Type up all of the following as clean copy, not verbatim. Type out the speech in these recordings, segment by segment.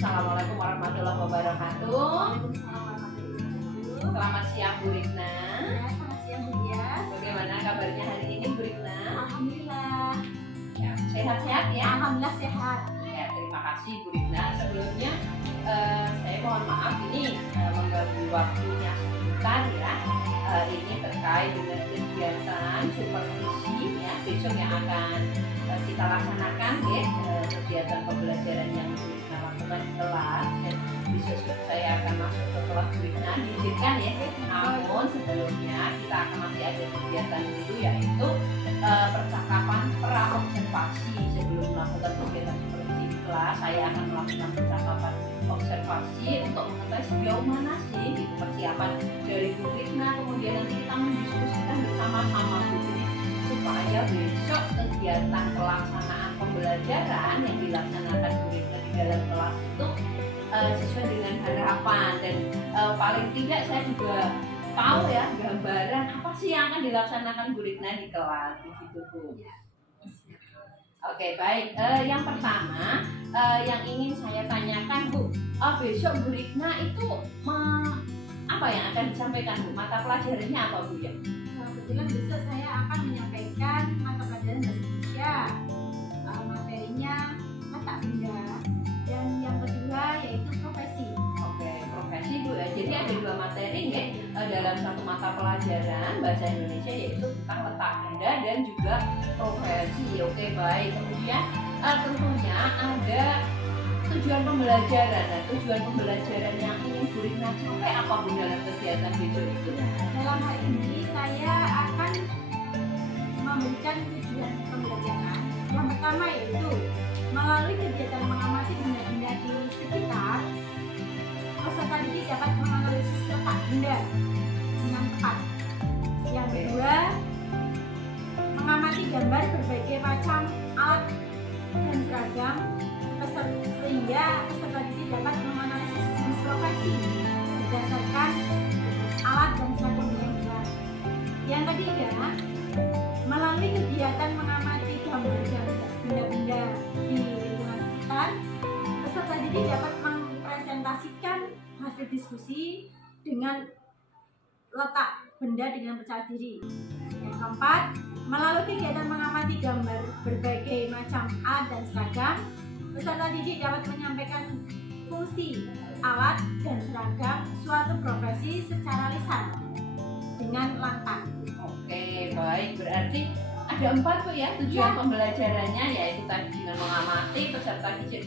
Assalamualaikum warahmatullahi wabarakatuh. Selamat siang Bu Rikna. Selamat siang Bu Dias. Bagaimana kabarnya hari ini Bu Rikna? Alhamdulillah. Ya, sehat-sehat ya? Alhamdulillah sehat. Ya, terima kasih Bu Rikna. Sebelumnya saya mohon maaf ini mengganggu waktunya sebentar ya. Ini terkait dengan kegiatan supervisi ya besok yang akan kita laksanakan ya, kegiatan pembelajaran yang Bu Rikna lakukan di kelas, dan besok saya akan masuk ke kelas Bu Rikna diizinkan ya. Namun sebelumnya kita akan masih ada kegiatan dulu, yaitu percakapan pra-observasi. Sebelum melakukan kegiatan supervisi di kelas, saya akan melakukan percakapan observasi untuk mengetahui sejauh mana sih gitu, persiapan dari Bu Rikna, kemudian nanti kita mendiskusikan bersama-sama Bu, jadi supaya besok kegiatan pelaksanaan pembelajaran yang dilaksanakan Bu Rikna di dalam kelas itu sesuai dengan harapan, dan paling tidak saya juga tahu ya gambaran apa sih yang akan dilaksanakan Bu Rikna di kelas begitu Bu. Oke, baik. Yang pertama yang ingin saya tanyakan Bu, besok Bu Rikna itu apa yang akan disampaikan Bu? Mata pelajarannya apa Bu ya? Kebetulan besok saya akan menyampaikan mata pelajaran bahasa Indonesia. Materinya mata benda, dan yang kedua yaitu profesi. Oke, profesi Bu ya. Jadi ada dua materi ya dalam satu mata pelajaran bahasa Indonesia, yaitu tentang letak benda dan juga profesi. Oke, baik. Kemudian tentunya ada tujuan pembelajaran. Nah, tujuan pembelajaran yang ingin Bu Rikna capai apa Bu dalam kegiatan besok itu? Dalam hal ini saya akan memberikan tujuan pembelajaran. Yang pertama yaitu melalui kegiatan mengamati benda-benda di sekitar, peserta didik dapat menganalisis letak benda dengan tepat. Yang kedua, mengamati gambar berbagai macam alat dan seragam, sehingga peserta didik dapat menganalisis jenis profesi berdasarkan alat dan seragam yang benar. Yang ketiga, melalui kegiatan mengamati gambar dan benda-benda di lingkungan sekitar, peserta didik dapat mempresentasikan hasil diskusi dengan letak benda dengan percaya diri. Yang keempat, melalui kegiatan mengamati gambar berbagai macam alat dan seragam, peserta didik dapat menyampaikan fungsi alat dan seragam suatu profesi secara lisan dengan lantang. Oke, baik. Berarti ada 4 Bu ya tujuan pembelajarannya, yaitu tadi dengan mengamati, peserta didik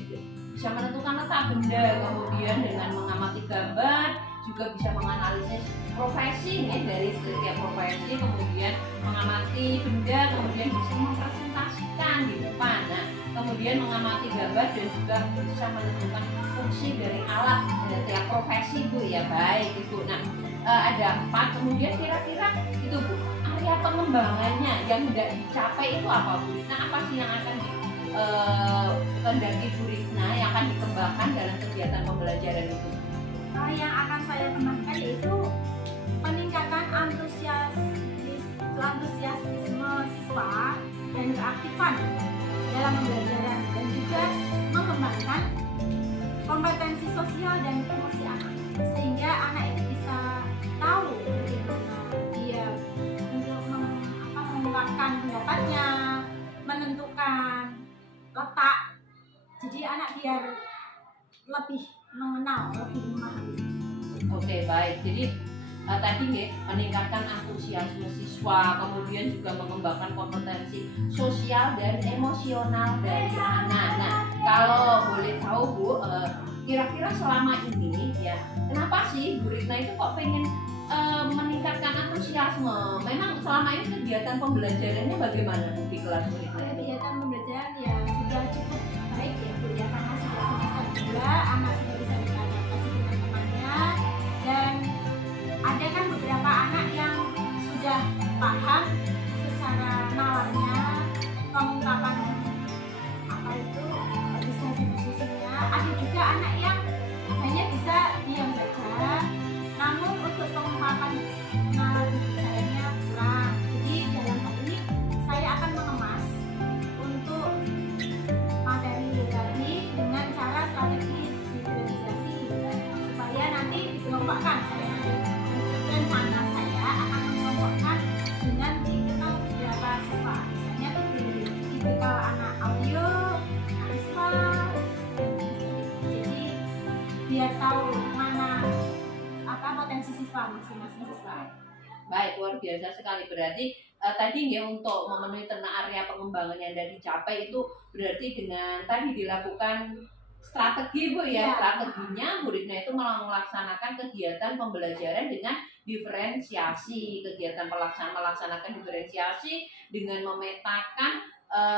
bisa menentukan letak benda, kemudian dengan mengamati gambar juga bisa menganalisis profesi ya, dari setiap profesi, kemudian mengamati benda, kemudian bisa mempresentasikan di depan. Nah, kemudian mengamati gambar dan juga bisa menentukan fungsi dari alat dari setiap profesi Bu ya. Baik Ibu. Nah, ada 4, kemudian kira-kira itu Bu, area pengembangannya yang tidak dicapai itu apa Bu? Nah, apa sih yang akan dikehendaki Bu Rikna yang akan dikembangkan dalam kegiatan pembelajaran itu? Yang akan saya kembangkan yaitu peningkatan antusiasme siswa dan keaktifan dalam pembelajaran, dan juga mengembangkan kompetensi sosial dan emosi anak, sehingga anak itu bisa tahu bagaimana dia untuk mengungkapkan pendapatnya, menentukan letak. Jadi anak biar lebih mengenal, lebih memahami. Oke, baik. Jadi tadi nih meningkatkan antusiasme siswa, kemudian juga mengembangkan kompetensi sosial dan emosional dari anak. Nah, kalau boleh tahu Bu, kira-kira selama ini ya, kenapa sih Bu Rikna itu kok pengen meningkatkan antusiasme? Memang selama ini kegiatan pembelajarannya bagaimana Bu di kelas Bu Rikna? Kegiatan pembelajaran ya sudah cukup baik ya Bu ya, karena sudah semester 2, anak sudah bisa beradaptasi dengan temannya, dan ada kan beberapa anak yang sudah paham secara nalarnya, pengungkapan apa itu bisa diskusinya. Ada juga anak yang hanya bisa diam saja, namun untuk pengungkapan nalar bicaranya kurang. Jadi dalam hal ini saya akan mengemas untuk anak audio, anak visual. Jadi biar tahu mana potensi siswa masing-masing siswa. Baik, luar biasa sekali. Berarti tadi ya untuk memenuhi ternak area pengembangan yang sudah dicapai itu berarti dengan tadi dilakukan strategi Bu ya. Strateginya Bu Rikna itu melaksanakan kegiatan pembelajaran dengan diferensiasi, kegiatan melaksanakan diferensiasi dengan memetakan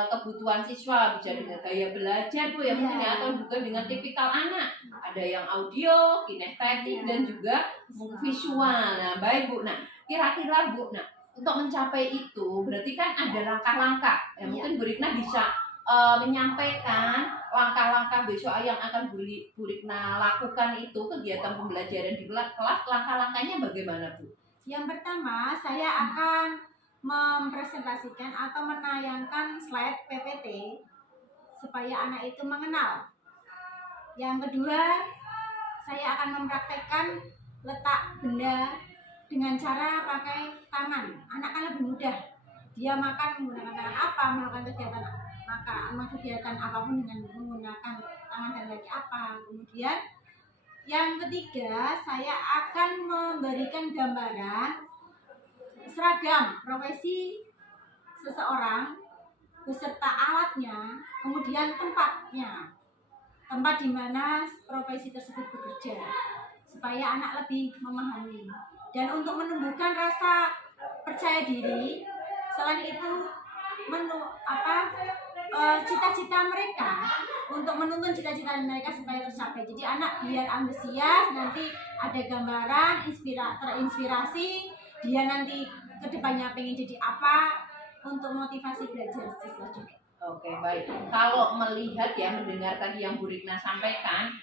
kebutuhan siswa, bisa dengan gaya belajar Bu ya mungkin ya, atau juga dengan tipikal anak, ada yang audio, kinestetik dan juga visual. Nah baik Bu, nah kira-kira Bu, nah untuk mencapai itu berarti kan ada langkah-langkah ya, mungkin Bu Rikna bisa menyampaikan langkah-langkah besok yang akan Bu Rikna lakukan itu kegiatan pembelajaran di kelas, langkah-langkahnya bagaimana Bu? Yang pertama saya akan mempresentasikan atau menayangkan slide PPT supaya anak itu mengenal. Yang kedua, saya akan mempraktekkan letak benda dengan cara pakai tangan. Anak kan lebih mudah. Dia makan menggunakan tangan apa, melakukan kegiatan apapun dengan menggunakan tangan dan lagi apa. Kemudian yang ketiga, saya akan memberikan gambaran seragam profesi seseorang beserta alatnya, kemudian tempat di mana profesi tersebut bekerja, supaya anak lebih memahami. Dan untuk menumbuhkan rasa percaya diri, selain itu cita-cita mereka, untuk menuntun cita-cita mereka supaya tercapai. Jadi anak biar antusias, nanti ada gambaran, terinspirasi, dia nanti kedepannya pengen jadi apa, untuk motivasi belajar siswa juga. Oke, baik. Kalau melihat ya, mendengar tadi yang Bu Rikna sampaikan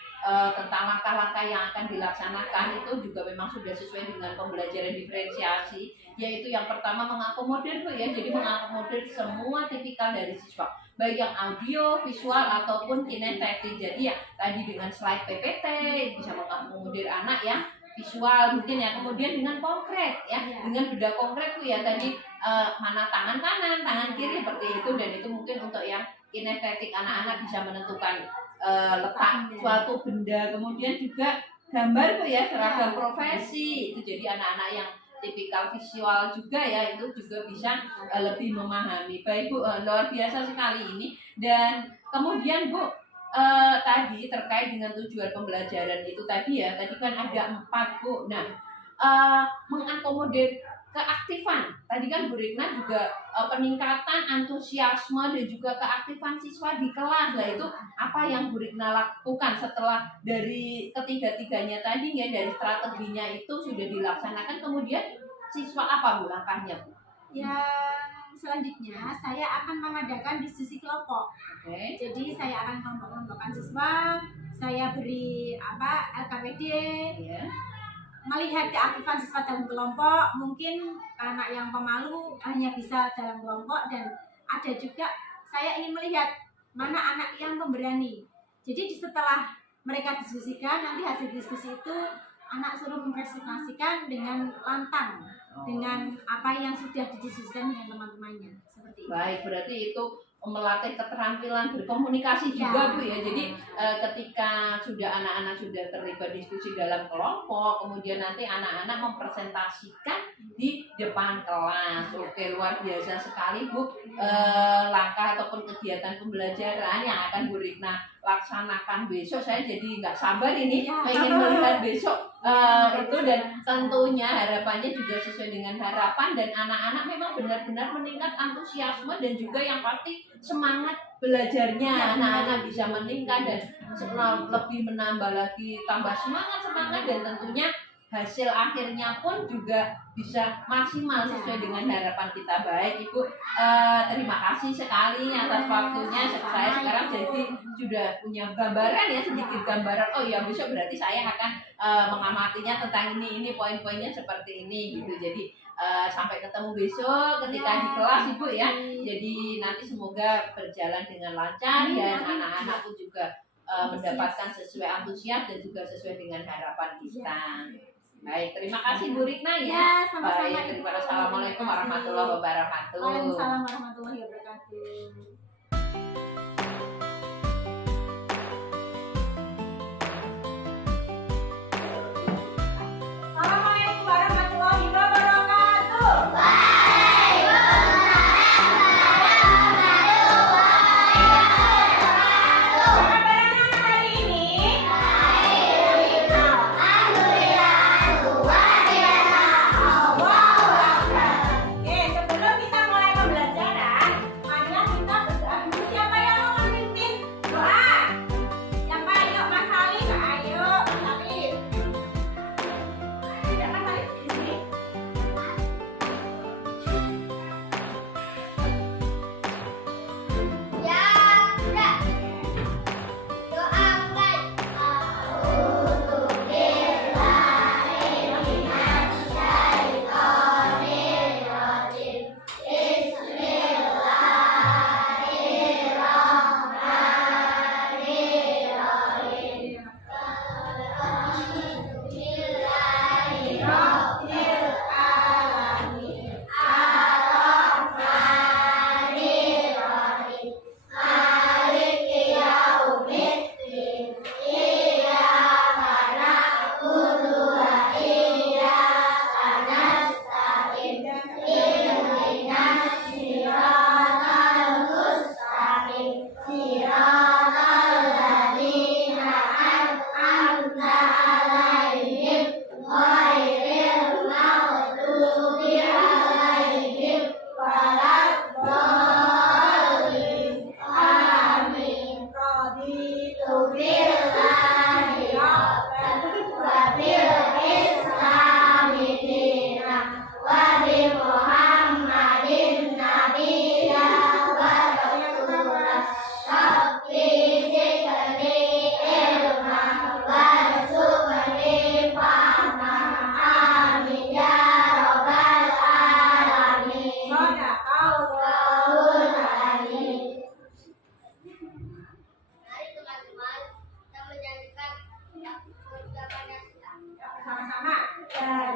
tentang langkah-langkah yang akan dilaksanakan, itu juga memang sudah sesuai dengan pembelajaran diferensiasi, yaitu yang pertama mengakomodir Bu ya, jadi mengakomodir semua tipikal dari siswa, baik yang audio, visual ataupun kinestetik. Jadi ya tadi dengan slide PPT bisa mengakomodir anak yang visual mungkin ya, kemudian dengan konkret ya, dengan benda konkret Bu ya tadi mana tangan kanan, tangan kiri seperti itu, dan itu mungkin untuk yang kinestetik anak-anak bisa menentukan letak suatu benda, kemudian juga gambar Bu ya, seragam profesi itu, jadi anak-anak yang tipikal visual juga ya itu juga bisa lebih memahami. Baik Bu, luar biasa sekali ini. Dan kemudian Bu, tadi terkait dengan tujuan pembelajaran itu tadi ya, tadi kan ada 4 Bu. Nah, mengakomodir keaktifan. Tadi kan Bu Rikna juga peningkatan antusiasme dan juga keaktifan siswa di kelas. Nah, itu apa yang Bu Rikna lakukan setelah dari ketiga-tiganya tadi ya, dari strateginya itu sudah dilaksanakan, kemudian siswa apa Bu langkahnya Bu? Yang selanjutnya saya akan mengadakan diskusi kelompok. Jadi saya akan kelompok-kelompokkan siswa, saya beri LKPD, melihat keaktifan siswa dalam kelompok. Mungkin anak yang pemalu hanya bisa dalam kelompok, dan ada juga saya ingin melihat mana anak yang pemberani. Jadi setelah mereka diskusikan, nanti hasil diskusi itu anak suruh mempresentasikan dengan lantang, dengan apa yang sudah didiskusikan dengan teman-temannya, seperti itu. Baik, berarti itu melatih keterampilan berkomunikasi juga Bu ya. Jadi ketika sudah anak-anak sudah terlibat diskusi dalam kelompok, kemudian nanti anak-anak mempresentasikan di depan kelas. Oke, luar biasa sekali Bu, langkah ataupun kegiatan pembelajaran yang akan Bu Rikna laksanakan besok. Saya jadi nggak sabar ini pengen melihat besok itu, dan tentunya harapannya juga sesuai dengan harapan, dan anak-anak memang benar-benar meningkat antusiasme dan juga yang pasti semangat belajarnya. Anak-anak bisa meningkat dan lebih menambah lagi, tambah semangat, dan tentunya hasil akhirnya pun juga bisa maksimal sesuai dengan harapan kita. Baik Ibu, terima kasih sekali atas waktunya. Saya sekarang jadi sudah punya gambaran ya, sedikit gambaran. Oh ya, besok berarti saya akan mengamatinya tentang ini poin-poinnya seperti ini gitu. Jadi sampai ketemu besok ketika di kelas Ibu ya. Jadi nanti semoga berjalan dengan lancar dan anak-anak pun juga mendapatkan sesuai antusias dan juga sesuai dengan harapan kita. Baik, terima kasih Bu Rikna ya. Sama-sama. Assalamualaikum warahmatullahi wabarakatuh. Waalaikumsalam warahmatullahi wabarakatuh.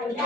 Oke,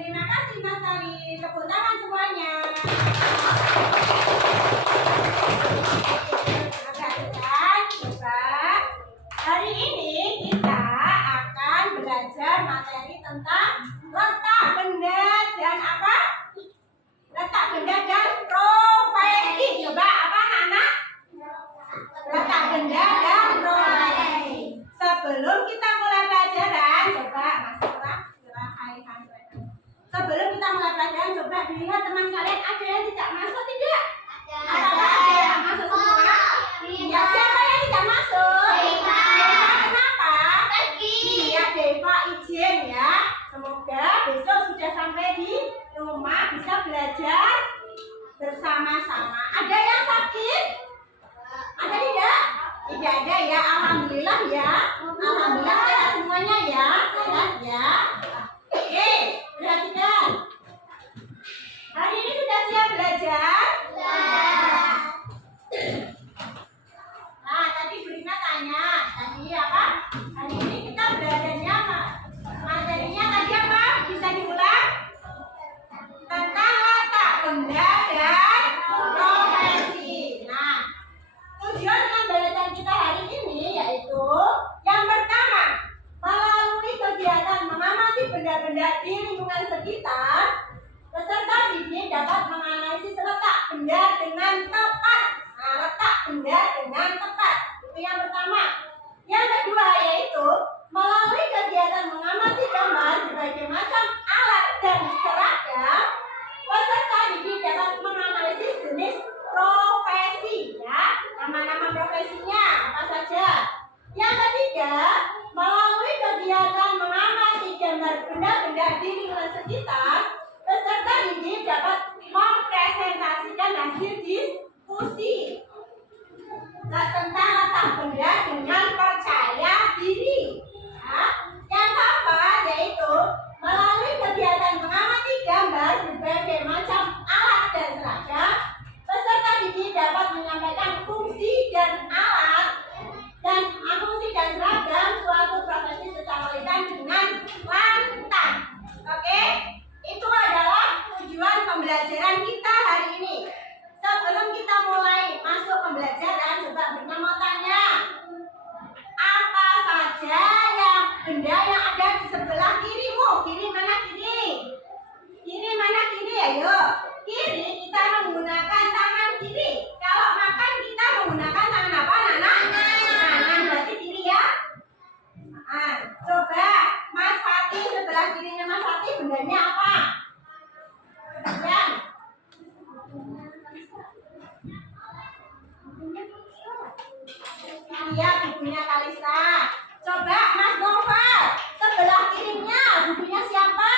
terima kasih Mas Ali. Tepuk tangan semuanya. Adik-adik, coba hari ini kita akan belajar materi tentang letak benda dan apa? Letak benda dan profesi. Coba apa anak-anak? Letak benda dan profesi. Sebelum kita mulai pelajaran, coba Mas sebelum kita mulai pelajaran, coba dilihat teman kalian ada yang tidak masuk tidak? Apakah ada yang masuk semua? Iya, siapa yang tidak masuk? Deva. Kenapa? Iya, Deva izin ya. Semoga besok sudah sampai di rumah bisa belajar bersama-sama. Ada yang sakit? Ada tidak? Tidak ada ya. Alhamdulillah ya. Alhamdulillah sehat semuanya ya. Sehat ya. Oke, perhatikan. Hari ini sudah siap belajar? Nah, tadi Brina tanya, tadi apa? Hari ini kita belajarnya materinya tadi apa? Bisa diulang? Tentang letak benda dan profesi. Nah, tujuan dengan belajar kita hari ini yaitu yang pertama, melalui kegiatan mengamati benda-benda di lingkungan sekitar, peserta didik dapat menganalisis letak benda dengan tepat. Nah, letak benda dengan tepat. Itu yang pertama. Yang kedua yaitu melalui kegiatan mengamati gambar berbagai macam alat dan seragam, peserta didik dapat menganalisis jenis profesi. Ya, nama-nama profesinya apa saja. Yang ketiga, melalui kegiatan mengamati gambar benda-benda di lingkungan sekitar, peserta didik dapat mempresentasikan hasil diskusi tentang letak benda dengan percaya diri. Ya. Yang keempat yaitu melalui kegiatan mengamati gambar berbagai macam alat dan seragam, peserta didik dapat menyampaikan fungsi dan alat dan fungsi dan seragam suatu profesi secara lisan dengan lantang. Oke, itu adalah tujuan pembelajaran kita hari ini. Sebelum kita mulai masuk pembelajaran, coba Brina mau tanya, apa saja yang benda yang ada di sebelah kirimu? Kiri mana kiri? Kiri mana kiri? Ayo, kiri kita menggunakan tangan kiri. Kalau makan kita menggunakan tangan apa, Nana? Kanan, berarti kiri ya. Nah, coba Mas Fatih, sebelah kirinya Mas Fatih bendanya apa? Yang iya, bukunya Kalista. Coba Mas Noval, sebelah kirinya bukunya siapa?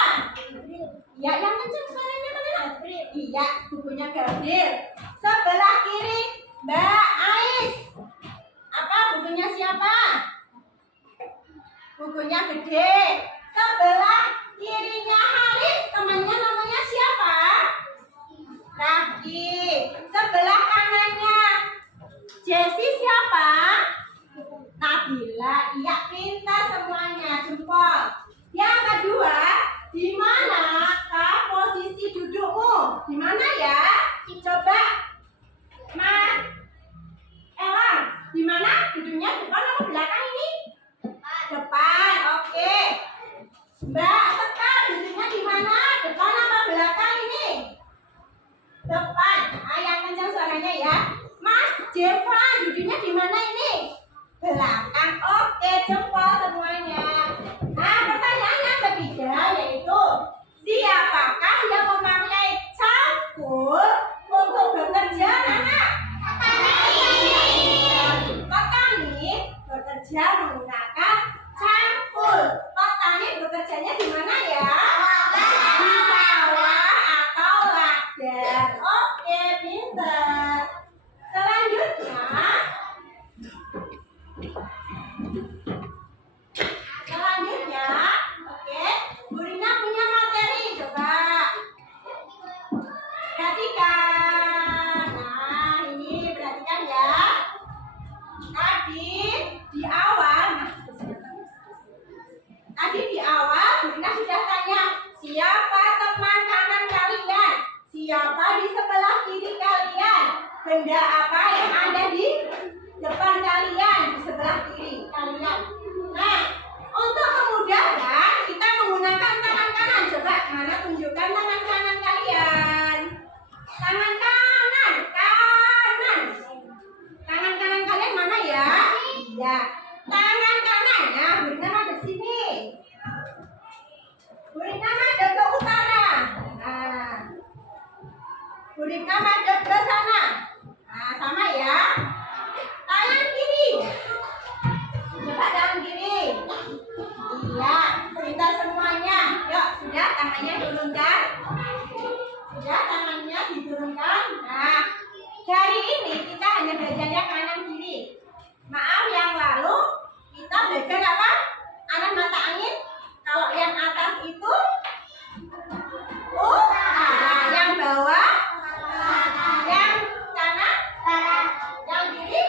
Ya, yang kencang suaranya mana? Iya, bukunya Gabriel. Sebelah kiri Mbak Ais. Apa bukunya siapa? Bukunya Gede. Sebelah kirinya Haris, temannya namanya siapa? Rafki. Sebelah kanannya Jessi siapa? Nabila. Iya, pintar semuanya, jempol. Yang kedua, di manakah posisi dudukmu? Di mana ya? Coba Tadi di awal Burina sudah tanya, siapa teman kanan kalian? Siapa di sebelah kiri kalian? Benda apa yang ada di depan kalian, di sebelah kiri kalian? Nah, untuk memudahkan kita menggunakan tangan kanan. Coba mana tunjukkan tangan kanan kalian. Tangan kanan, kanan. Tangan kanan kalian mana ya? Ya, tangan kanannya Burina madep sini. Burina madep ke utara. Nah, Burina madep ke sana. Nah, sama ya. Tangan kiri. Coba tangan kiri. Iya, kita semuanya. Yuk, sudah tangannya turunkan. Sudah tangannya diturunkan. Nah, hari ini kita hanya belajarnya kanan kiri. Maaf yang lalu kita belajar apa? Arah mata angin. Kalau yang atas itu yang bawah, yang kanan, yang kiri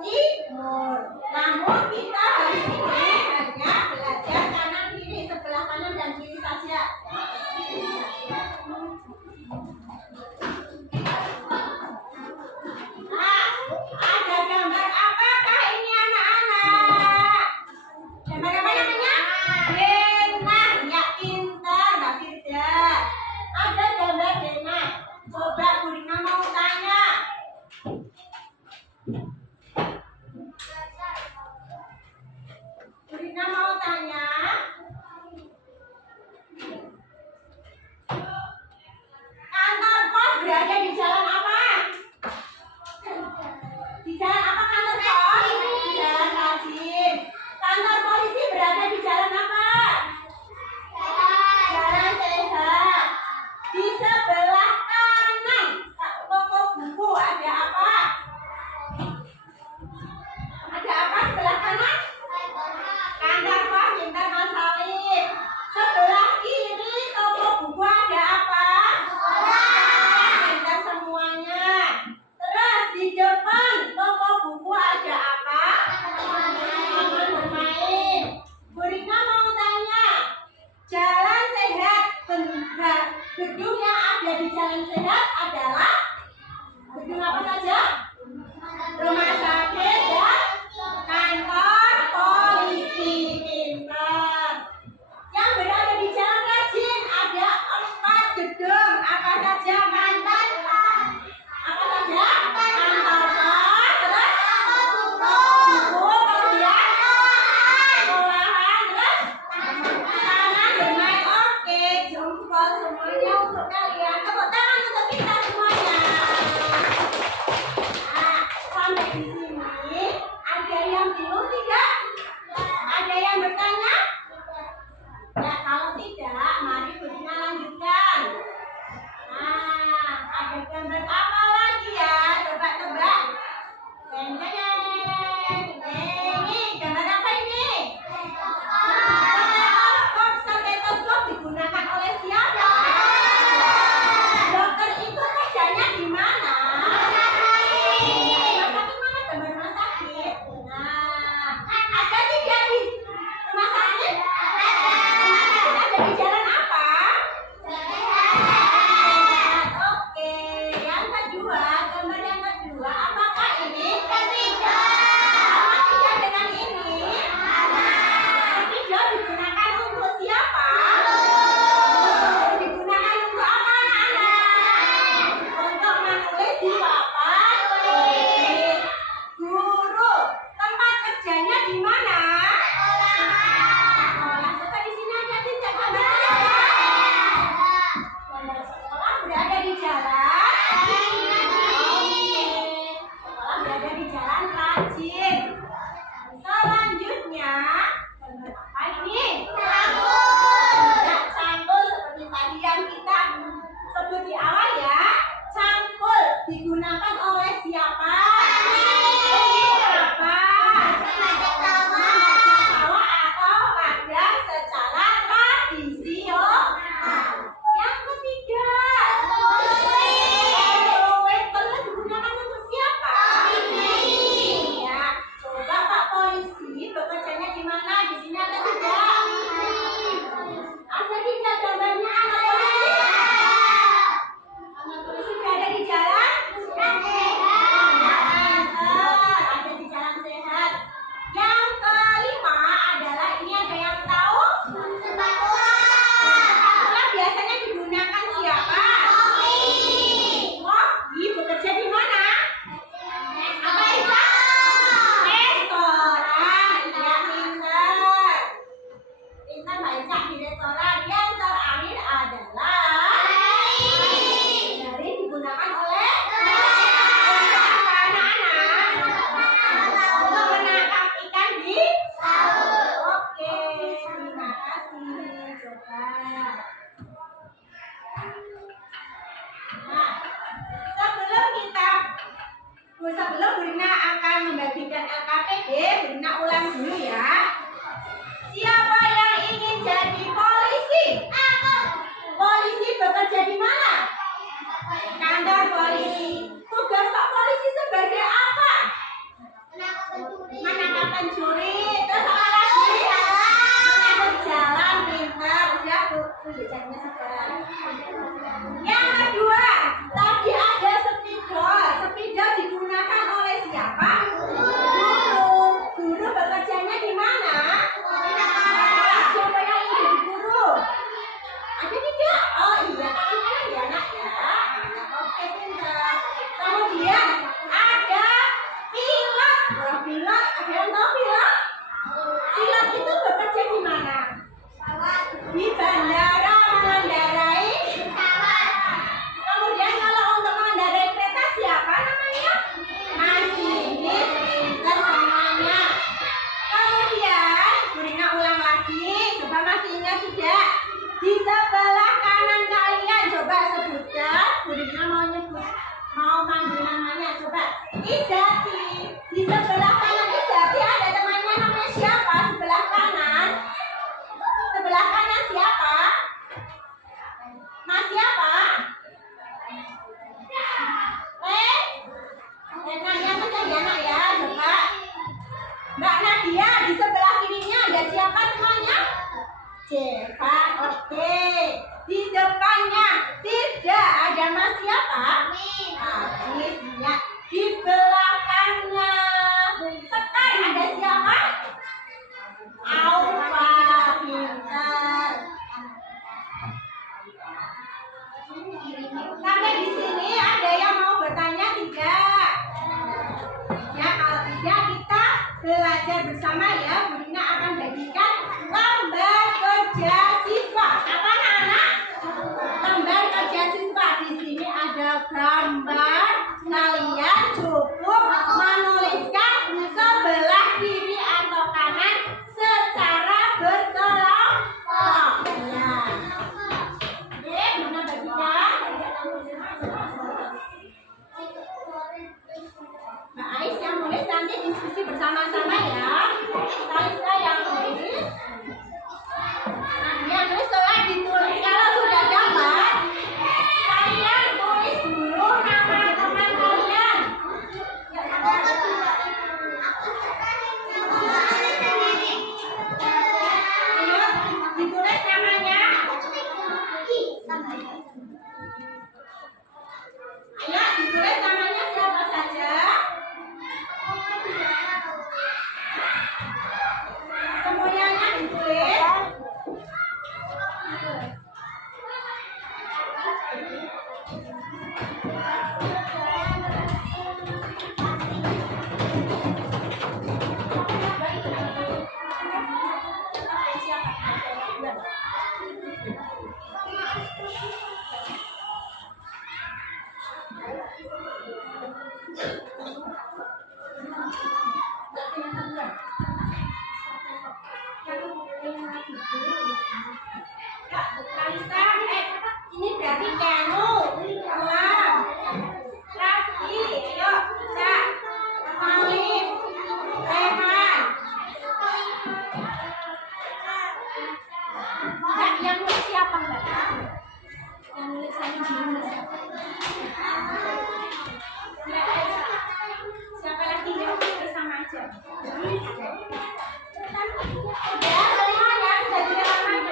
timur. Namun kita hari ini hanya belajar kanan kiri, sebelah kanan dan kiri saja. Nah, ada gambar apakah ini anak-anak? Gambar apa namanya? Denah, ya pintar Mbak Firda. Ada gambar denah. Coba Burina mau tanya. Burina mau tanya. Kantor pos berada di jalan apa? Di jalan apa kantor pos? Di jalan Rajin. Kantor polisi berada di jalan apa? Jalan Sehat. Di sebelah kanan toko buku ada apa? Ada apa sebelah kanan? Kantor pos Pintar Mas Salim. Sebelah kiri toko buku ada apa? Pintar semuanya. Terus di depan toko buku ada apa? Taman bermain. Burina mau tanya, Jalan Sehat, gedung yang ada di Jalan Sehat adalah gedung apa saja? Rumah sakit dan kantor polisi. Pintar. Yang berada di Jalan Rajin ada 4 gedung. Apa saja? Kantor. Apa saja? Kantor pos, terus buku, kemudian sekolahan, terus taman bermain. Oke, jempol semuanya untuk kalian. Tepuk tangan untuk kita semuanya. Nah, sampai di sini ada yang bingung tidak? Ada yang bertanya? Ya, kalau tidak, mari Burina lanjutkan. Nah, ada gambar apa lagi ya? Coba tebak. Ini gambar apa ini? Stetoskop. Stetoskop digunakan oleh siapa? Dokter itu kerjanya di mana? Rumah sakit mana? Gambar rumah sakit. Nah, ada tidak di rumah Yang kedua, tadi ada spidol. Spidol digunakan oleh siapa? Guru. Guru bekerjanya di mana? Siapa yang ingin jadi guru? Ada tidak? Oh iya, tangan ya nak ya. Oke, pintar. Kemudian ada pilot. Oh, pilot, ada yang tahu pilot? Pilot itu bekerja di mana? Di bandara mengendarai pesawat. Kemudian kalau untuk mengendarai kereta siapa namanya? Masinis, pintar semuanya. Kemudian Burina ulang lagi, coba masih ingat tidak? Di sebelah kanan kalian coba sebutkan. Burina mau manggil namanya, coba. Izati. Di sebelah kanan Izati ada temannya namanya siapa? Sebelah kanan. Sebelah kanan siapa? Mas siapa? Nanya saja ya nak ya, coba. Mbak Nadia, di sebelah kirinya ada siapa namanya? Jeva, oke. Di depannya tidak ada mas siapa? Habis ya. Di belakangnya Sekar ada siapa? Aufa, pintar. Sampai di sini ada yang mau bertanya tidak? Ya, kalau tidak kita belajar bersama ya. Burina akan bagikan lembar kerja siswa. Apa anak-anak? Lembar kerja siswa. Di sini ada gambar. Kalian cukup menuliskan sebelah kiri atau kanan secara berkelompok. Ya. Oke, Burina bagikan. Mbak Ais yang nulis nanti diskusi bersama-sama ya. Kalista yang nulis. Nadia nulis setelah ditulis. Kalau sudah dapat, kalian tulis dulu nama teman kalian. Ayo, ditulis namanya. Ayo, ditulis namanya siapa saja. Semuanya ditulis. Kalista, ini berarti kamu, Elam, Raffi, ayo, Cak, Alif, Rehan. Mbak, yang nulis siapa Mbak? Yang nulisannya gimana? Mbak Aisyah. Siapa lagi yang nulis sama aja? Ya, semuanya sudah dilakukan.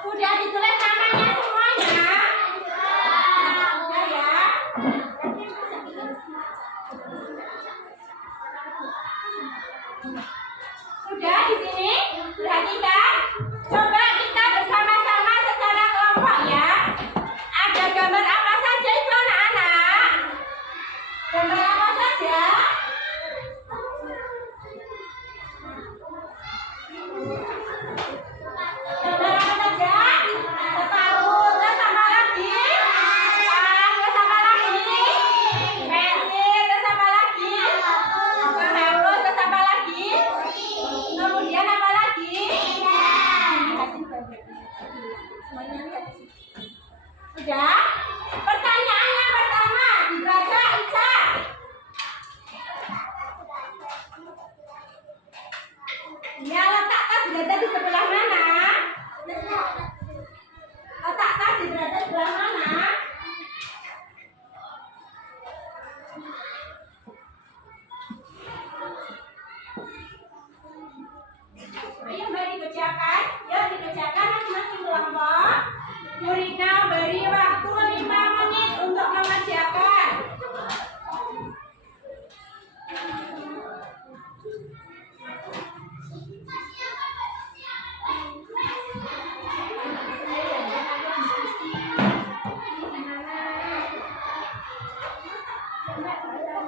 Sudah ditulis namanya semuanya? Sudah ya. Sudah di sini? Perhatikan. Coba kita bersama-sama secara kelompok ya. Ada gambar apa saja itu anak-anak? Gambar apa saja? Gambar apa saja? Separuh. Terus sama lagi? Terus sama lagi?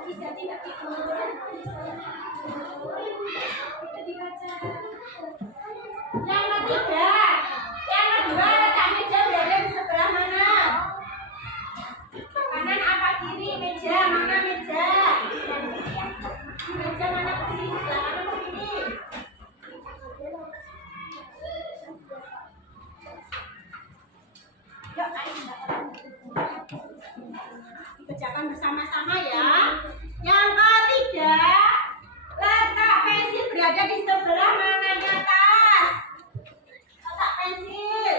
Bisa tidak tidur. Yang ketiga, yang kedua letak meja berada di sebelah mana? Kanan apa kiri meja? Mana meja? Meja mana kursi? Sebelah mana atau kiri? Yuk, ayo dikerjakan bersama-sama ya. Yang ketiga, letak pensil berada di sebelah mananya tas? Letak pensil.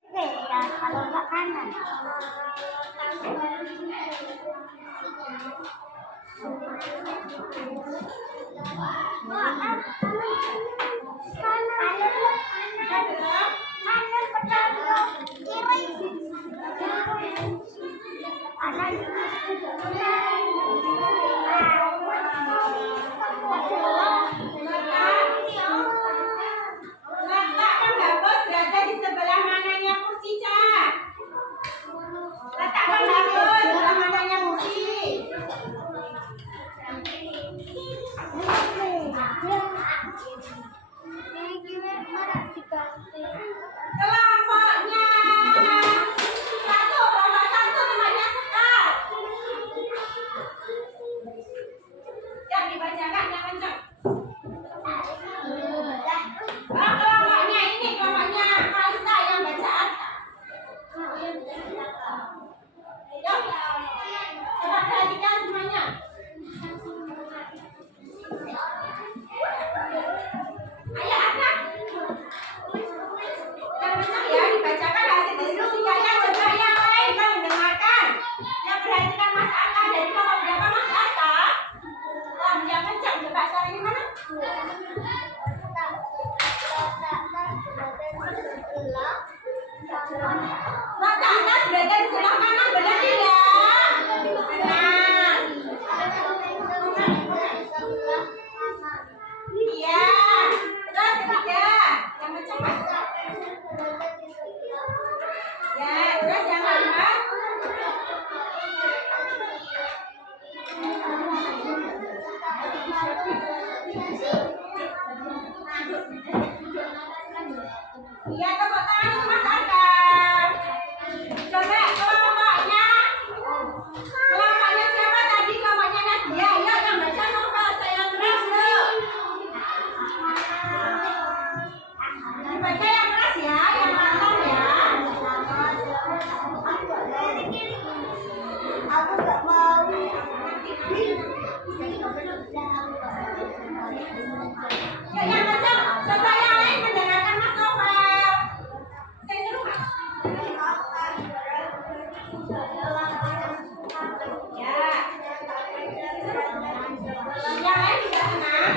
Oke ya, kalau enggak kanan. Letak penghapus berada di sebelah mananya kursi, Cak? Letak penghapus sebelah mananya kursi? Kelompoknya satu, kelompok satu temannya Sekar. Yang dibacakan yang kencang. Kelompoknya ini kelompoknya Kalista yang bacaan. Yuk, coba perhatikan semuanya. Ayo anak. Yang kencang ya, dibacakan hasil diskusi kalian. Coba yang lain kan mendengarkan. Yang perhatikan Mas Atta. Dari kelompok berapa Mas Atta? Yang kencang, coba suaranya mana? Letak atas berada di sebelah kanan, benar tidak? Benar. Iya. Terus ketiga, yang kencang Mas. Ya, terus yang keempat. Iya, tepuk tangan untuk Mas Arka. Coba kelompoknya siapa tadi? Kelompoknya Nadia. Ayo yang baca novel saya keras yuk. Dibaca yang keras ya, yang lantang ya. Aku nggak mau. Ya, yang baca. Coba yang lain mendengarkan Mas Novel. Saya suruh Mas. Ya. Yang lain bisa tenang.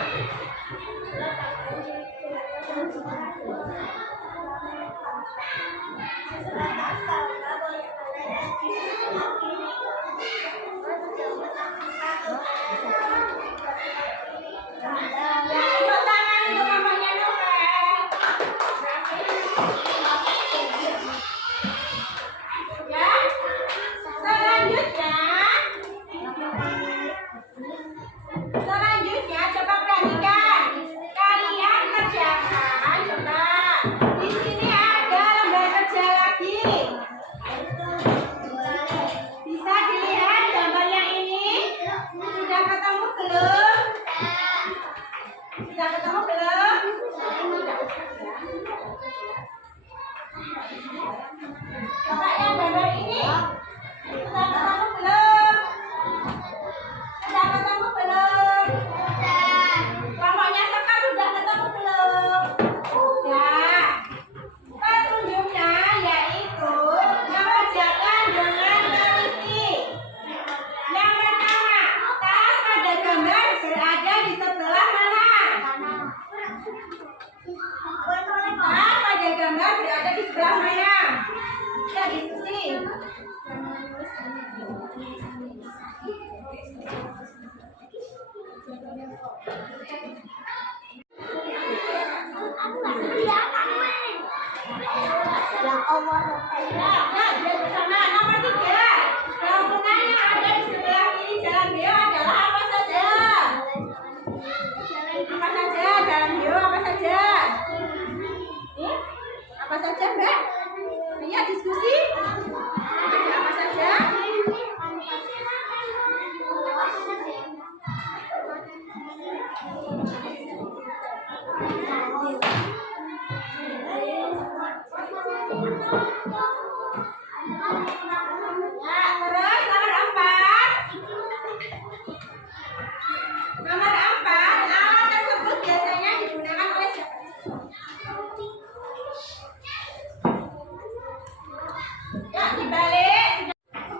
Tepuk tangan untuk mamanya Novel. Ya. Selanjutnya coba perhatikan. Kalian kerjakan coba. Di sini ada lembar kerja lagi. Bisa dilihat gambar yang ini? Sudah ketemu belum? Sudah ketemu belum? Coba yang gambar ini. Sudah ketemu belum? Sudah ketemu belum? Kelompoknya Sekar sudah ketemu belum? Sudah. Petunjuknya yaitu mengerjakan dengan teliti. Yang pertama, tas pada gambar berada di sebelah mana? Tas pada gambar berada di sebelah mana? Kita diskusi. Ya, dia bersama. Nomor 3, bangunan yang ada di sebelah kiri Jalan Beo adalah apa saja? Apa saja? Jalan Beo apa saja? Apa saja, Mbak? Ayo diskusi. Apa saja? Ya, terus nomor 4. Nomor 4, alat tersebut biasanya digunakan oleh siapa? Ya, dibalik.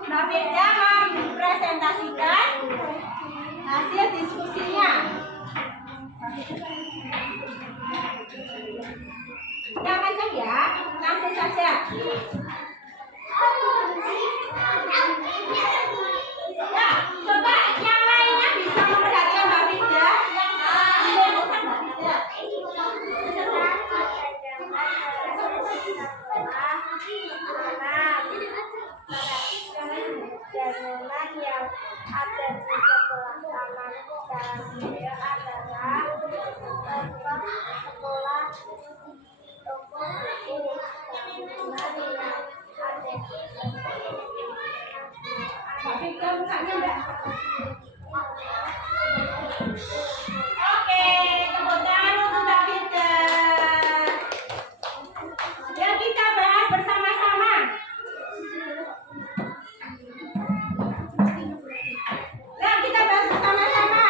Mbak Firda mempresentasikan hasil diskusinya. Yang kencang ya, langsung saja. Ya, coba yang lainnya bisa memperhatikan Mbak Firda. Mbak Firda. Bangunan yang ada di sebelah kanan Jalan Beo adalah tempat sekolah, toko buku. Bangunan yang ada di Mbak Firda mukanya Mbak. Oke, tepuk tangan untuk Mbak Firda. Yang kita bahas bersama-sama. Yang kita bahas bersama-sama.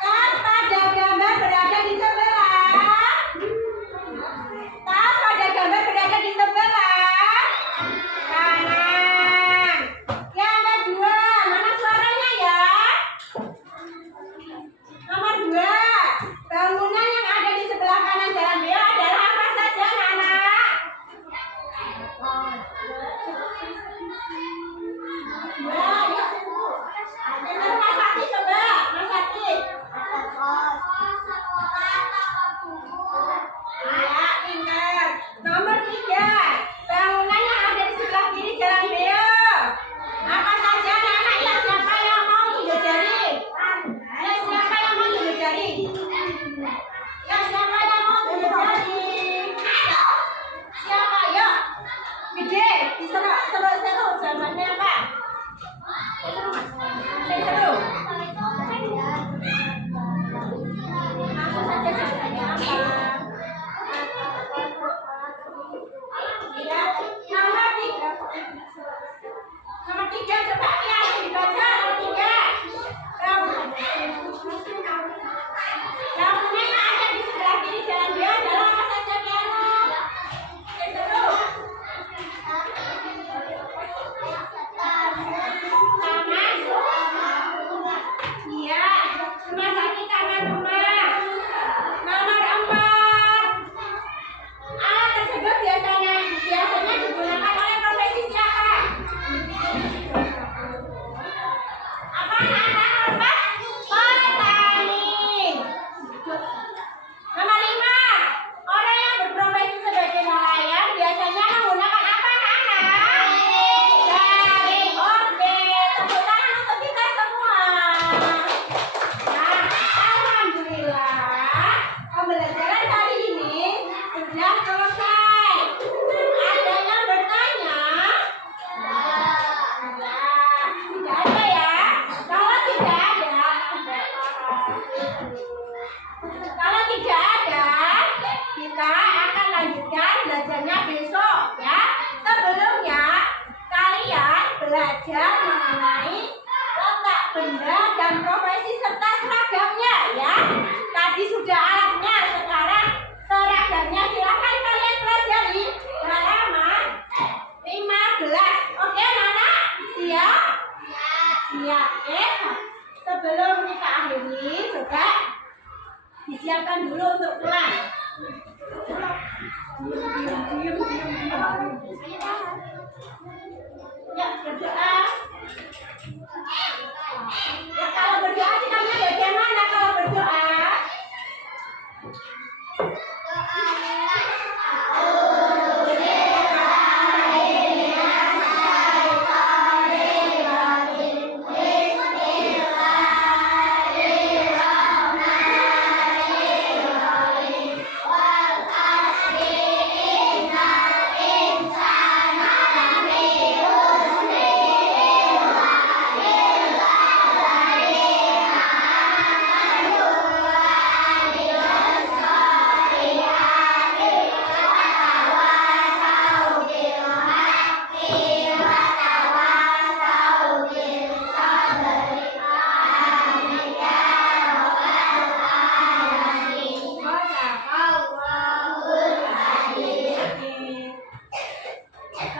Tas pada gambar berada di sebelah. Tas pada gambar berada di sebelah kanan. Yang kedua, mana suaranya ya? Nomor 2, bangunan yang ada di sebelah kanan Jalan Beo adalah apa saja, anak? Ya, ya. Benar, Mas Hati, coba, Mas Hati. Ya, pintar. Nomor 3, bangunan yang ada di sebelah kiri Jalan Beo. Apa saja, anak? Ya, siapa yang mau tunjuk jari? Ya, siapa yang mau tunjuk jari? Ya, siapa yang mau tunjuk jari? Siapa? Yuk. Gede, seru jawabannya apa? Seru. Langsung saja jawabannya apa? Ya, nomor 3. Nomor 3 coba ya dibaca nomor 3. Bangunan yang ada di sebelah kiri Jalan Beo adalah apa saja, Piano? Seru. Taman. Iya, rumah sakit, taman rumah. Nomor 4. Alat tersebut biasanya digunakan oleh profesi siapa? Apa anak-anak apa? Petani. Nomor 5. Orang yang berprofesi sebagai nelayan biasanya menggunakan apa, anak? Jaring. Oke, tepuk tangan untuk kita semua. Nah, alhamdulillah pembelajaran hari ini sudah selesai. Ada yang bertanya? Tidak ada ya. Kalau tidak ada, kita akan lanjutkan belajarnya besok ya. Sebelumnya kalian belajar mengenai letak benda dan profesi serta seragamnya ya. Tadi sudah alatnya, sekarang seragamnya silakan kalian pelajari halaman 15. Oke, Nana? Siap? Siap. Sebelum kita akhiri, coba disiapkan dulu untuk pulang. Diam. Ya, berdoa. Ya, kalau berdoa sikapnya bagaimana kalau berdoa?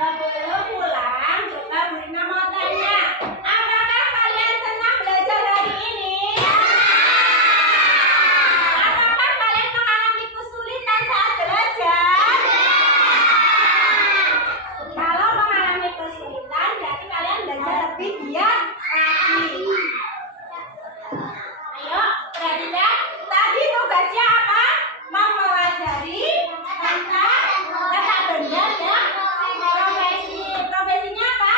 Sebelum pulang, coba Bu Rina mau tanya, apakah kalian senang belajar hari ini? Apakah kalian mengalami kesulitan saat belajar? Kalau mengalami kesulitan, berarti kalian belajar lebih giat lagi. Ayo, perhatikan. Tadi tugasnya apa? Mempelajari tentang kata benda dan profesi. Profesinya apa?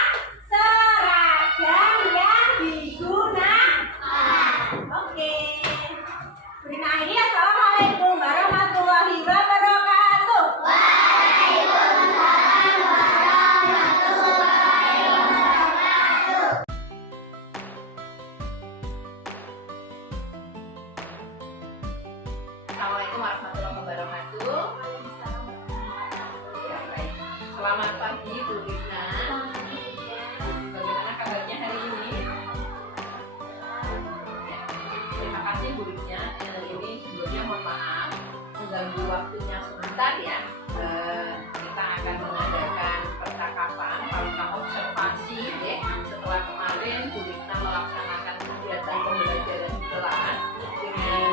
Seragam yang digunakan. Oke. Bu Rina ini, assalamualaikum warahmatullahi wabarakatuh. Assalamualaikum warahmatullahi wabarakatuh. Ya, baik. Selamat pagi Bu Rina. Bagaimana kabarnya hari ini? Ya, terima kasih Bu Rina. Ini sebelumnya mohon maaf mengganggu waktunya sebentar ya. Kita akan mengadakan percakapan tentang observasi ya. Setelah kemarin Bu Rina melaksanakan kegiatan pembelajaran di kelas dengan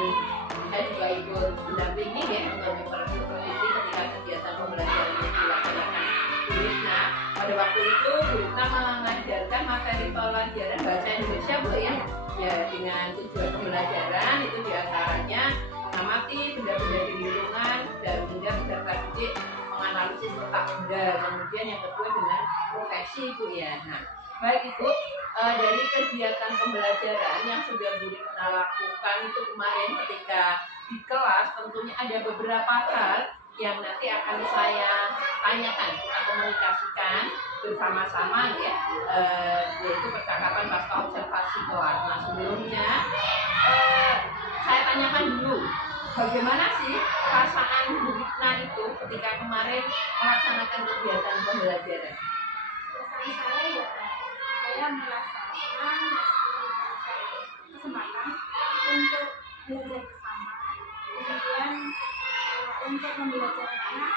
saya juga ikut mendampingi ya untuk supervisi ketika kegiatan pembelajaran yang dilaksanakan Bu Rina. Pada waktu itu Bu Rina mengajarkan materi pelajaran bahasa Indonesia Bu ya. Ya, dengan tujuan pembelajaran itu diantaranya mengamati benda-benda di lingkungan dan kemudian peserta didik menganalisis letak benda. Kemudian yang kedua dengan profesi Bu ya. Nah, baik Ibu, dari kegiatan pembelajaran yang sudah Bu Rina lakukan itu kemarin ketika di kelas, tentunya ada beberapa hal yang nanti akan saya tanyakan, kita komunikasikan bersama-sama ya, yaitu percakapan pasca observasi kelas. Nah, sebelumnya saya tanyakan dulu, bagaimana sih perasaan Bu Rina itu ketika kemarin melaksanakan kegiatan pembelajaran? Perasaan saya ya, saya merasakan kesempatan untuk belajar bersama, kemudian untuk membelajarkan anak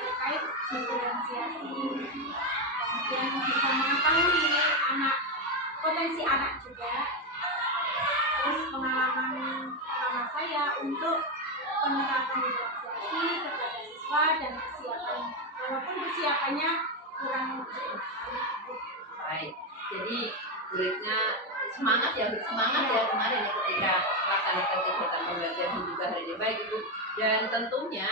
terkait diferensiasi, kemudian bisa mengetahui anak, potensi anak juga, terus pengalaman pertama saya untuk penerapan diferensiasi kepada siswa dan kesiapan, walaupun kesiapannya kurang. Baik, jadi Bu Rina semangat ya, bersemangat ya kemarin ya ketika melaksanakan kegiatan pembelajaran juga hari ini. Baik Ibu, dan tentunya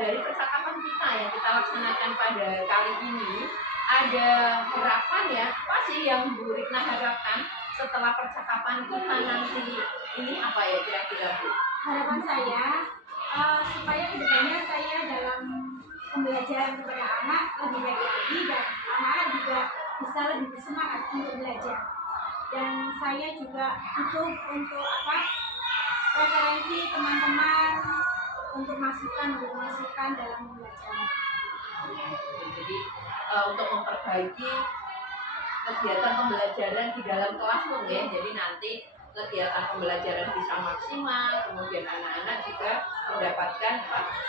dari percakapan kita yang kita laksanakan pada kali ini ada harapan ya, apa sih yang Bu Rina harapkan setelah percakapan kita nanti ini apa ya kira-kira Bu? Harapan saya supaya kedepannya saya dalam pembelajaran kepada anak lebih baik lagi dan anak-anak juga bisa lebih bersemangat untuk belajar. Dan saya juga butuh untuk referensi teman-teman untuk masukan dalam pembelajaran. Jadi untuk memperbaiki kegiatan pembelajaran di dalam kelas ya, jadi nanti kegiatan pembelajaran bisa maksimal, kemudian anak-anak juga mendapatkan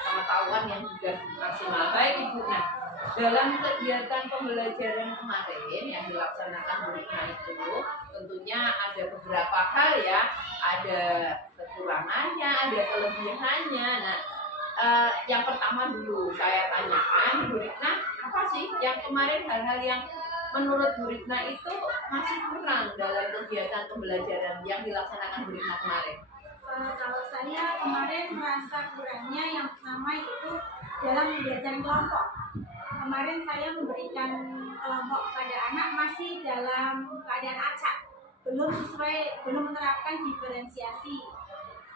pengetahuan yang juga maksimal. Baik Ibu, nah dalam kegiatan pembelajaran kemarin yang dilaksanakan Bu Rina itu tentunya ada beberapa hal ya, ada kekurangannya, ada kelebihannya. Nah, yang pertama dulu saya tanyakan Bu Rina, apa sih yang kemarin hal-hal yang menurut Bu Rina itu masih kurang dalam kegiatan pembelajaran yang dilaksanakan Bu Rina kemarin? Kalau saya kemarin merasa kurangnya yang pertama itu dalam belajar kelompok. Kemarin saya memberikan kelompok kepada anak masih dalam keadaan acak, belum menerapkan diferensiasi.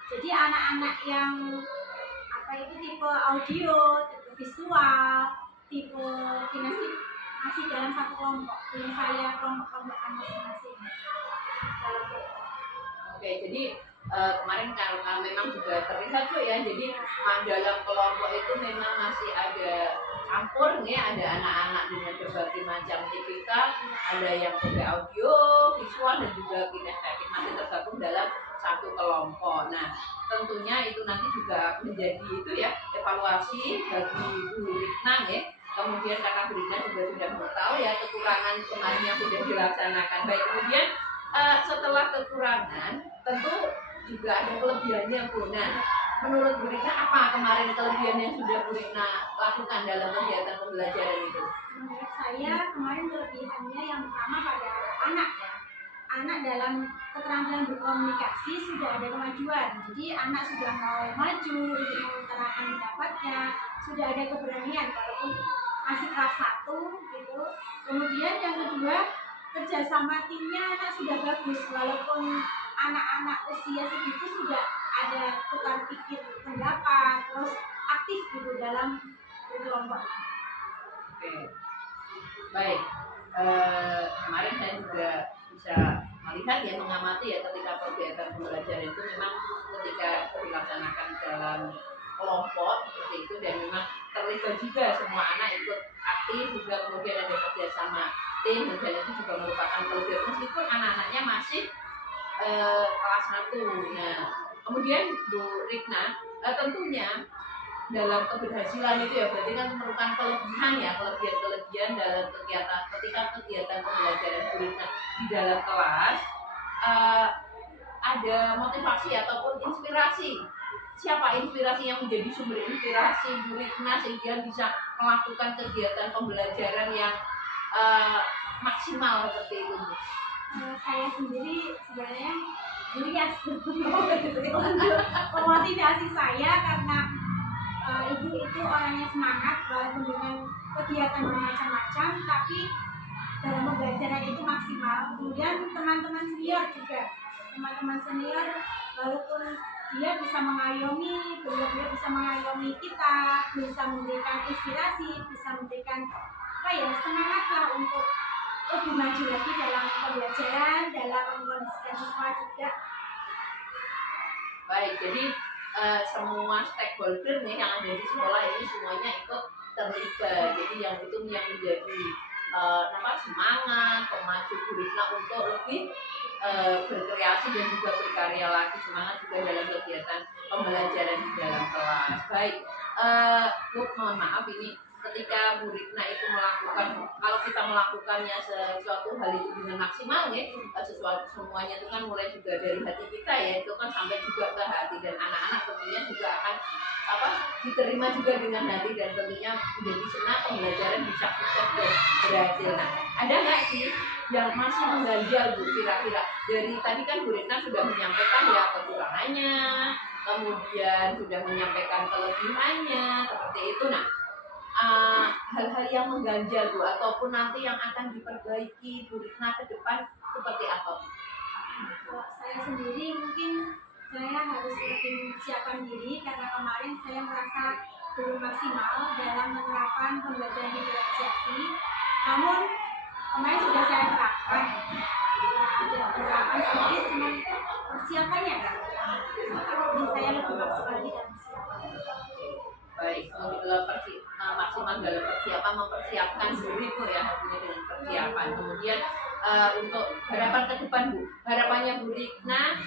Jadi anak-anak yang itu tipe audio, tipe visual, tipe kinestetik masih dalam satu kelompok. Belum saya kelompok-kelompokkan masing-masing. Oke, jadi kemarin karena memang juga terlihat tuh ya, jadi dalam kelompok itu memang masih ada campur ya, ada anak-anak dengan berbagai macam tipikal, ada yang pakai audio, visual dan juga kinestetik masih tergabung dalam satu kelompok. Nah, tentunya itu nanti juga menjadi itu ya evaluasi bagi Bu Rina ya, Kemudian karena Bu Rina juga sudah mengetahui ya kekurangan kemarin yang sudah dilaksanakan. Baik, kemudian setelah kekurangan tentu juga ada kelebihannya Bu. Nah, menurut Bu Rina apa kemarin kelebihan yang sudah Bu Rina lakukan dalam kegiatan pembelajaran itu? Menurut saya kemarin kelebihannya yang pertama pada anak ya. Anak dalam keterampilan berkomunikasi sudah ada kemajuan. Jadi anak sudah mau maju untuk mengutarakan pendapatnya, sudah ada keberanian walaupun masih kelas 1 gitu. Kemudian yang kedua, kerjasama timnya anak sudah bagus walaupun anak-anak usia segitu sudah ada tukar pikir pendapat, terus aktif gitu dalam berkelompok. Oke, baik. Kemarin saya juga bisa melihat ya, mengamati ya ketika kegiatan pembelajaran itu memang ketika dilaksanakan dalam kelompok seperti itu dan memang terlibat juga semua anak ikut aktif juga, kemudian ada kerjasama tim dan itu juga merupakan kelebihan meskipun anak-anaknya masih kelas 1. Nah, kemudian Bu Rikna tentunya dalam keberhasilan itu ya berarti kan merupakan kelebihan ya, kelebihan dalam kegiatan ketika kegiatan pembelajaran Bu Rikna di dalam kelas ada motivasi ataupun inspirasi. Siapa inspirasi yang menjadi sumber inspirasi Bu Rikna sehingga bisa melakukan kegiatan pembelajaran yang maksimal seperti itu? Saya sendiri sebenarnya Julias untuk memotivasi saya karena ibu itu orangnya semangat walaupun dengan kegiatan bermacam-macam tapi dalam pembelajaran itu maksimal. Kemudian teman-teman senior juga, teman-teman senior walaupun dia bisa mengayomi, beliau bisa mengayomi kita, bisa memberikan inspirasi, bisa memberikan semangat lah untuk lebih maju lagi dalam pembelajaran, dalam mengkondisikan siswa juga. Baik, jadi semua stakeholder nih yang ada di sekolah ini semuanya ikut terlibat. Jadi yang itu yang menjadi semangat pemacu Bu Rikna untuk lebih berkreasi dan juga berkarya lagi, semangat juga dalam kegiatan pembelajaran di dalam kelas. Baik, Bu, mohon maaf ini ketika Bu Rikna itu melakukan, kalau kita melakukannya sesuatu hal itu dengan maksimal ya, sesuatu semuanya itu kan mulai juga dari hati kita ya, itu kan sampai juga ke hati dan anak-anak tentunya juga akan diterima juga dengan hati dan tentunya menjadi senang pembelajaran bisa sukses dan berhasil. Nah, ada nggak sih yang masih mengganjal Bu kira-kira? Dari tadi kan Bu Rikna sudah menyampaikan ya kekurangannya, kemudian sudah menyampaikan kelebihannya seperti itu. Nah, hal-hal yang mengganjal Bu ataupun nanti yang akan diperbaiki Bu Rikna ke depan seperti apa Bu? Kalau saya sendiri mungkin saya harus lebih siapkan diri karena kemarin saya merasa belum maksimal dalam menerapkan pembelajaran diferensiasi. Namun kemarin sudah saya terapkan, ada penerapan sedikit, cuma persiapannya kan. Jadi saya lebih maksimal lagi dalam persiapan. Baik, maksimal dalam persiapan, mempersiapkan diri Bu ya, artinya dengan persiapan. Kemudian untuk harapan ke depan Bu, harapannya Bu Rikna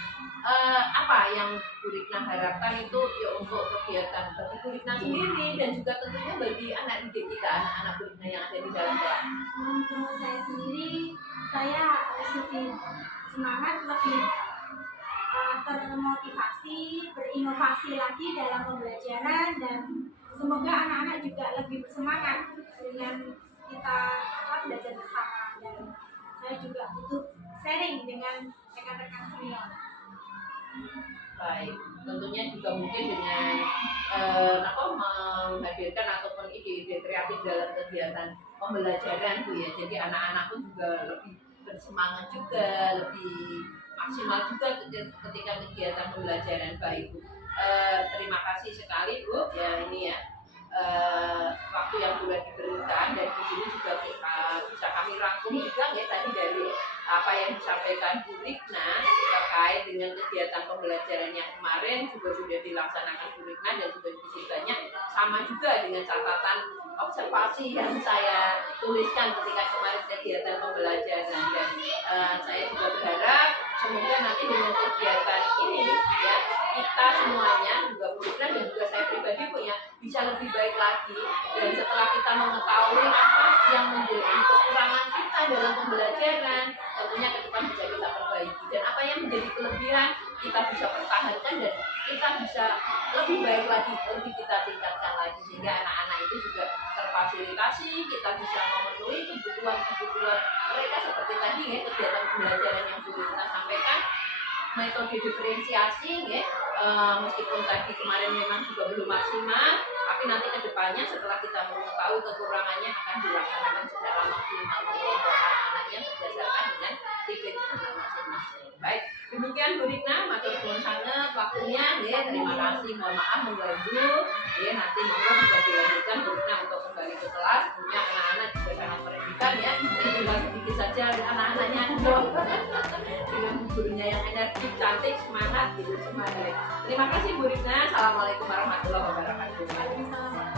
apa yang Bu Rikna harapkan itu ya untuk kegiatan bagi Bu Rikna sendiri dan juga tentunya bagi anak didik kita, anak-anak Bu Rikna yang ada di dalam kelas. Untuk saya sendiri, saya harus lebih semangat, lebih termotivasi, berinovasi lagi dalam pembelajaran dan semoga anak-anak juga lebih bersemangat dengan kita belajar bersama dan saya juga butuh sharing dengan rekan-rekan senior. Baik, tentunya juga mungkin dengan menghadirkan ataupun ide-ide kreatif dalam kegiatan pembelajaran Bu ya. Jadi anak-anak pun juga lebih bersemangat juga, lebih maksimal juga ketika kegiatan pembelajaran. Baik Bu, terima kasih sekali Bu ya, ini ya waktu yang sudah diberikan dan di sini juga bisa kami rangkum juga ya tadi dari apa yang disampaikan Bu Rikna terkait dengan kegiatan pembelajaran yang kemarin juga sudah dilaksanakan Bu Rikna dan juga banyak sama juga dengan catatan observasi yang saya tuliskan ketika kemarin kegiatan pembelajaran dan saya juga berharap semoga nanti dengan kegiatan ini ya kita semuanya juga Bu Rikna dan juga saya pribadi bisa lebih baik lagi, dan setelah kita mengetahui apa yang menjadi kekurangan kita dalam pembelajaran, tentunya ke depan bisa kita perbaiki, dan apa yang menjadi kelebihan kita bisa pertahankan dan kita bisa lebih baik lagi, lebih kita tingkatkan lagi, sehingga anak-anak itu juga terfasilitasi, kita bisa memenuhi kebutuhan mereka seperti tadi ya, kegiatan pembelajaran yang Bu Rikna sampaikan, metode diferensiasi ya, meskipun tadi kemarin memang juga belum maksimal, tapi nanti ke depannya setelah kita mengetahui kekurangannya akan dilaksanakan secara maksimal, mengelompokkan anaknya berdasarkan dengan tipe kebutuhan masing-masing. Baik, demikian Bu Rikna, matur nuwun sanget waktunya ya, terima kasih, mohon maaf mengganggu ya, nanti monggo bisa dilanjutkan Bu Rikna untuk kembali ke kelas, punya anak-anak juga sangat merendikan ya, tinggal sedikit saja anak-anaknya dengan gurunya yang energik, cantik, semangat gitu, semangat. Terima kasih Bu Rikna. Assalamualaikum warahmatullahi wabarakatuh. Waalaikumsalam.